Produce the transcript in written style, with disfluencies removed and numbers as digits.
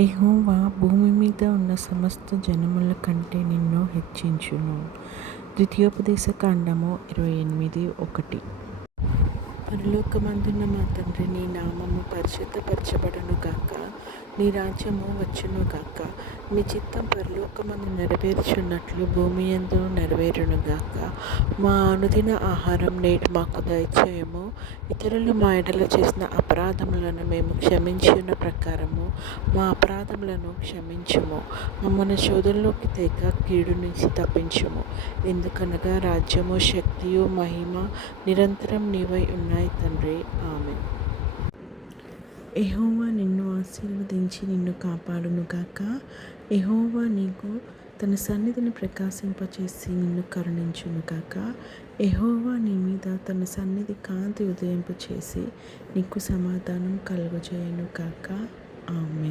యెహోవా భూమి మీద ఉన్న సమస్త జనముల కంటే నిన్ను హెచ్చించును. ద్వితీయోపదేశకాండము 28:1. పరలోకమందున్న మా తండ్రి, నీ నామము పరిశుద్ధపరచబడును గాక. నీ రాజ్యము వచ్చును గాక. నీ చిత్తం పరలోకమందు నెరవేర్చున్నట్లు భూమి యందు నెరవేరును గాక. మా అనుదిన ఆహారం నేడు మాకు దయచేయము. ఇతరులు మా ఎడల చేసిన అపరాధములను మేము క్షమించిన ప్రకారము మా అపరాధములను క్షమించుము. మమ్మల్ని శోధనలోకి తేక కీడు నుంచి తప్పించుము. ఎందుకనగా రాజ్యము, శక్తియు, మహిమ నిరంతరం నీవై ఉన్నాయి తండ్రి. ఆమేన్. యెహోవా నిన్ను ఆశీర్వదించి నిన్ను కాపాడును గాక. యెహోవా నీకు తన సన్నిధిని ప్రకాశింపచేసి నిన్ను కరుణించును గాక. యెహోవా నీ మీద తన సన్నిధి కాంతి ఉదయింపచేసి నీకు సమాధానం కలుగజేయును గాక. ఆమేన్.